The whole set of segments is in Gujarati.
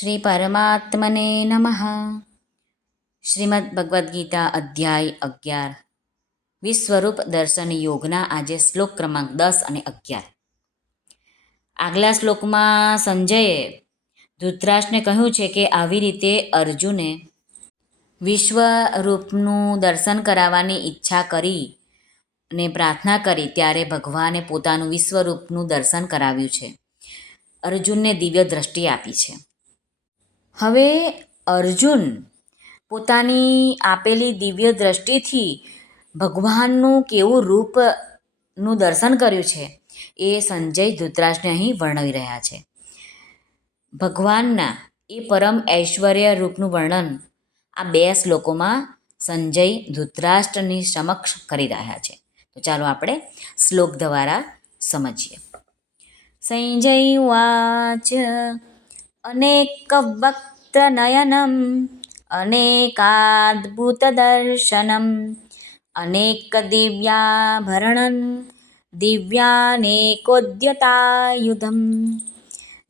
શ્રી પરમાત્મને નમઃ શ્રીમદ ભગવદ્ ગીતા અધ્યાય અગિયાર વિશ્વરૂપ દર્શન યોગના આજે શ્લોક ક્રમાંક દસ અને અગિયાર આગલા શ્લોકમાં સંજયે ધૃતરાષ્ટ્રને કહ્યું છે કે આવી રીતે અર્જુને વિશ્વરૂપનું દર્શન કરાવવાની ઈચ્છા કરી ને પ્રાર્થના કરી ત્યારે ભગવાને પોતાનું વિશ્વરૂપનું દર્શન કરાવ્યું છે. અર્જુનને દિવ્ય દ્રષ્ટિ આપી છે. હવે અર્જુન પોતાની આપેલી દિવ્ય દ્રષ્ટિથી ભગવાનનું કેવું રૂપનું દર્શન કર્યું છે એ સંજય ધૃતરાષ્ટ્રને અહીં વર્ણવી રહ્યા છે. ભગવાનના એ પરમ ઐશ્વર્ય રૂપનું વર્ણન આ બે શ્લોકોમાં સંજય ધૃતરાષ્ટ્રની સમક્ષ કરી રહ્યા છે. તો ચાલો આપણે શ્લોક દ્વારા સમજીએ. સંજય વાચ અનેકવક્ત્રનયનમ અનેકાદ્ભુતદર્શનમ અનેકદિવ્યાભરણમ દિવ્યાનેકોદ્યતાયુધમ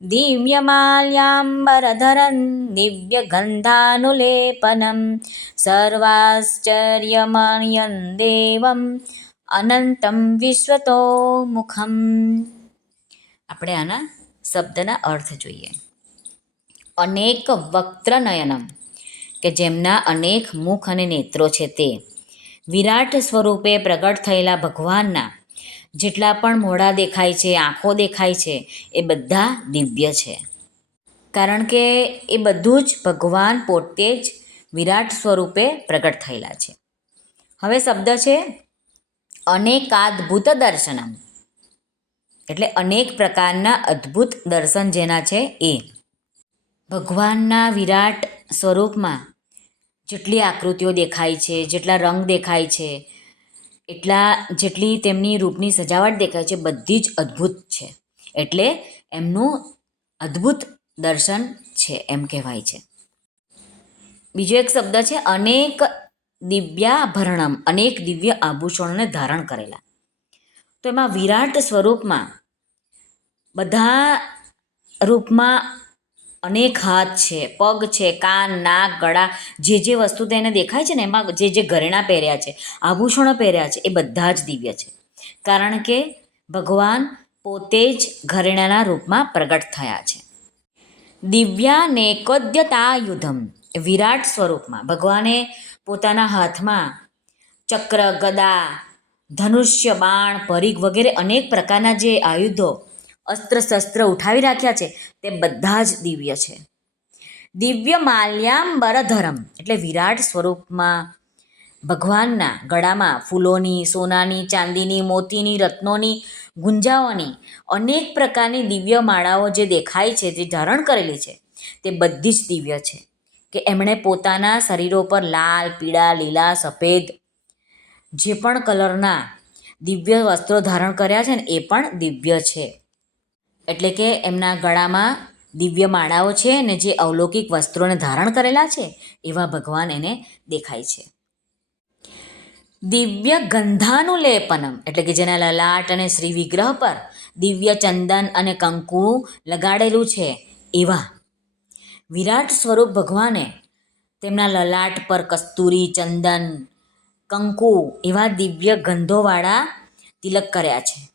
દિવ્યમાલ્યાંબરધરન દિવ્યગંધાનુલેપનમ સર્વાશ્ચર્યમણ્યં દેવમ અનંતમ વિશ્વતો મુખમ આપણે આના શબ્દના અર્થ જોઈએ. અનેક વક્ત્ર નયનમ કે જેમના અનેક મુખ અને નેત્રો છે તે. વિરાટ સ્વરૂપે પ્રગટ થયેલા ભગવાનના જેટલા પણ મોઢા દેખાય છે, આંખો દેખાય છે, એ બધા દિવ્ય છે. કારણ કે એ બધું જ ભગવાન પોતે જ વિરાટ સ્વરૂપે પ્રગટ થયેલા છે. હવે શબ્દ છે અનેકાદ્ભુત દર્શનમ, એટલે અનેક પ્રકારના અદ્ભુત દર્શન જેના છે એ. ભગવાનના વિરાટ સ્વરૂપમાં જેટલી આકૃતિઓ દેખાય છે, જેટલા રંગ દેખાય છે, એટલા જેટલી તેમની રૂપની સજાવટ દેખાય છે, બધી જ અદ્ભુત છે. એટલે એમનું અદ્ભુત દર્શન છે એમ કહેવાય છે. બીજો એક શબ્દ છે, અનેક દિવ્યાભરણમ, અનેક દિવ્ય આભૂષણોને ધારણ કરેલા. તો એમાં વિરાટ સ્વરૂપમાં બધા રૂપમાં અનેક હાથ છે, પગ છે, કાન, નાક, ગળા, જે જે વસ્તુ તેને દેખાય છે ને એમાં જે જે ઘરેણાં પહેર્યા છે, આભૂષણો પહેર્યા છે, એ બધા જ દિવ્ય છે. કારણ કે ભગવાન પોતે જ ઘરેણાના રૂપમાં પ્રગટ થયા છે. દિવ્યાનેકોદ્યતા યુધમ વિરાટ સ્વરૂપમાં. ભગવાને પોતાના હાથમાં ચક્ર, ગદા, ધનુષ્ય, બાણ, પરીઘ વગેરે અનેક પ્રકારના જે આયુધો અસ્ત્ર શસ્ત્ર ઉઠાવી રાખ્યા છે, તે બધા જ દિવ્ય છે. દિવ્ય માલ્યાંબરધરમ એટલે વિરાટ સ્વરૂપમાં ભગવાનના ગળામાં ફૂલોની, સોનાની, ચાંદીની, મોતીની, રત્નોની ગુંજાઓની અનેક પ્રકારની દિવ્ય માળાઓ જે દેખાય છે, જે ધારણ કરેલી છે, તે બધી જ દિવ્ય છે. કે એમણે પોતાના શરીરો પર લાલ, પીળા, લીલા, સફેદ જે પણ કલરના દિવ્ય વસ્ત્રો ધારણ કર્યા છે ને, એ પણ દિવ્ય છે. એટલે કે એમના ગળામાં દિવ્ય માળાઓ છે ને જે અવલૌકિક વસ્ત્રોને ધારણ કરેલા છે, એવા ભગવાન એને દેખાય છે. દિવ્ય ગંધાનું લેપનમ એટલે કે જેના લલાટ અને શ્રી વિગ્રહ પર દિવ્ય ચંદન અને કંકુ લગાડેલું છે, એવા વિરાટ સ્વરૂપ ભગવાને તેમના લલાટ પર કસ્તુરી, ચંદન, કંકુ એવા દિવ્ય ગંધોવાળા તિલક કર્યા છે.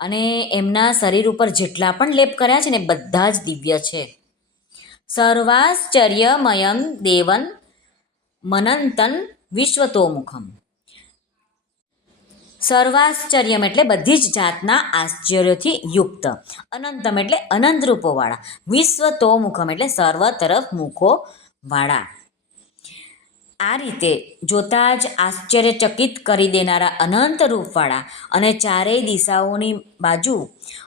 અને એમના શરીર ઉપર જેટલા પણ લેપ કર્યા છે ને બધા જ દિવ્ય છે. સર્વાશ્ચર્યમયમ દેવન મનંતન વિશ્વતોમુખમ. સર્વાશ્ચર્યમ એટલે બધી જ જાતના આશ્ચર્યથી યુક્ત. અનંતમ એટલે અનંત રૂપોવાળા. વિશ્વ તોમુખમ એટલે સર્વ તરફ મુખોવાળા. વાળા આ રીતે જોતાં જ આશ્ચર્યચકિત કરી દેનારા અનંત રૂપવાળા અને ચારેય દિશાઓની બાજુ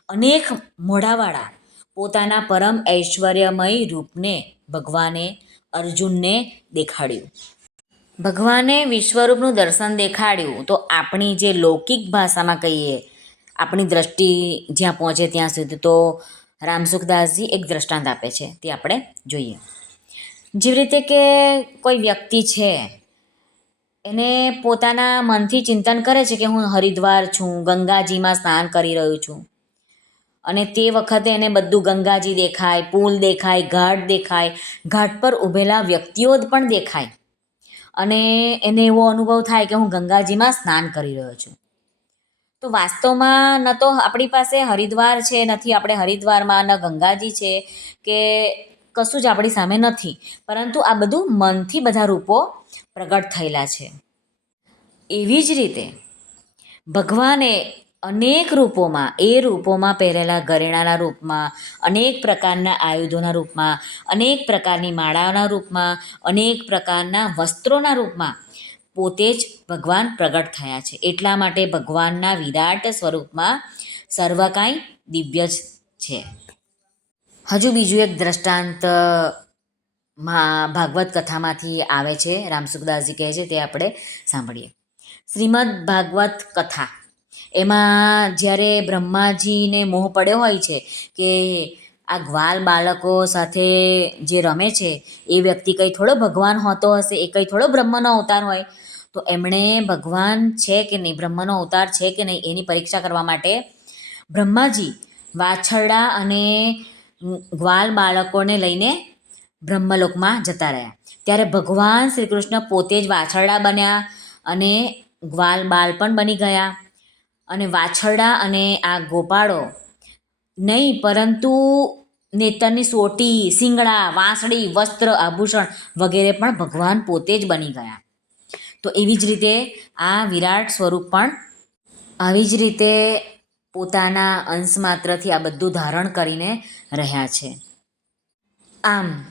અનેક મોઢાવાળા પોતાના પરમ ઐશ્વર્યમય રૂપને ભગવાને, અર્જુનને દેખાડ્યું. ભગવાને વિશ્વરૂપનું દર્શન દેખાડ્યું તો આપણી જે લૌકિક ભાષામાં કહીએ, આપણી દ્રષ્ટિ જ્યાં પહોંચે ત્યાં સુધી તો રામસુખદાસજી એક દ્રષ્ટાંત આપે છે, તે આપણે જોઈએ. જેવી રીતે કે કોઈ વ્યક્તિ છે, એને પોતાના મનથી ચિંતન કરે છે કે હું હરિદ્વાર છું, ગંગાજીમાં સ્નાન કરી રહ્યો છું. અને તે વખતે એને બધું ગંગાજી દેખાય, પુલ દેખાય, ઘાટ દેખાય, ઘાટ પર ઊભેલા વ્યક્તિઓ પણ દેખાય. અને એને એવો અનુભવ થાય કે હું ગંગાજીમાં સ્નાન કરી રહ્યો છું. તો વાસ્તવમાં ન તો આપણી પાસે હરિદ્વાર છે, નથી આપણે હરિદ્વારમાં, ન ગંગાજી છે, કે કશું જ આપણી સામે નથી. પરંતુ આ બધું મનથી બધા રૂપો પ્રગટ થયેલા છે. એવી જ રીતે ભગવાને અનેક રૂપોમાં, એ રૂપોમાં પહેરેલા ઘરેણાના રૂપમાં, અનેક પ્રકારના આયુધોના રૂપમાં, અનેક પ્રકારની માળાઓના રૂપમાં, અનેક પ્રકારના વસ્ત્રોના રૂપમાં પોતે જ ભગવાન પ્રગટ થયા છે. એટલા માટે ભગવાનના વિરાટ સ્વરૂપમાં સર્વ કાંઈ દિવ્ય જ છે. હજુ બીજું એક દ્રષ્ટાંતમાં, ભાગવત કથામાંથી આવે છે રામસુખદાસજી કહે છે, તે આપણે સાંભળીએ. શ્રીમદ ભાગવત કથા. એમાં જ્યારે બ્રહ્માજીને મોહ પડ્યો હોય છે કે આ ગ્વાલ બાળકો સાથે જે રમે છે, એ વ્યક્તિ કંઈ થોડો ભગવાન હોતો હશે, એ કંઈ થોડો બ્રહ્મનો અવતાર હોય, તો એમણે ભગવાન છે કે નહીં, બ્રહ્મનો અવતાર છે કે નહીં, એની પરીક્ષા કરવા માટે બ્રહ્માજી વાછરડા અને ગ્વાલ બાળકોને લઈને બ્રહ્મલોકમાં જતા રહ્યા. ત્યારે ભગવાન શ્રી કૃષ્ણ પોતે જ વાછરડા બન્યા અને ગ્વાલ બાળ પણ બની ગયા. અને વાછરડા અને આ ગોપાળો નહીં, પરંતુ નેતરની સોટી, શિંગડા, વાંસળી, વસ્ત્ર, આભૂષણ વગેરે પણ ભગવાન પોતે જ બની ગયા. તો એવી જ રીતે આ વિરાટ સ્વરૂપ પણ આવી જ રીતે પોતાના અંશ માત્રથી આ બધું ધારણ કરીને રહ્યા છે. આમ,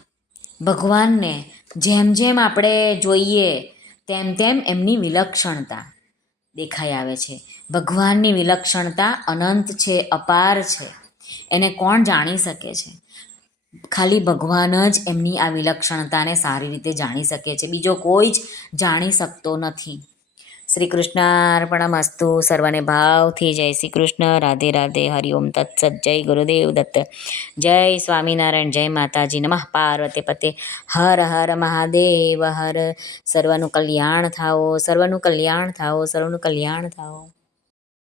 ભગવાનને જેમ જેમ આપણે જોઈએ, તેમ તેમ એમની વિલક્ષણતા દેખાઈ આવે છે. ભગવાનની વિલક્ષણતા અનંત છે, અપાર છે. એને કોણ જાણી શકે છે? ખાલી ભગવાન જ એમની આ વિલક્ષણતાને સારી રીતે જાણી શકે છે. બીજો કોઈ જ જાણી શકતો નથી. શ્રી કૃષ્ણાર્પણમસ્તુ સર્વને ભાવથી જય શ્રી કૃષ્ણ રાધે. રાધે હરિઓમ તત્સત. જય ગુરુદેવ દત્ત. જય સ્વામિનારાયણ. જય માતાજી નમઃ. પાર્વતી પતે. હર હર મહાદેવ. હર. સર્વનું કલ્યાણ થાઓ. સર્વનું કલ્યાણ થાઓ. સર્વનું કલ્યાણ થાઓ.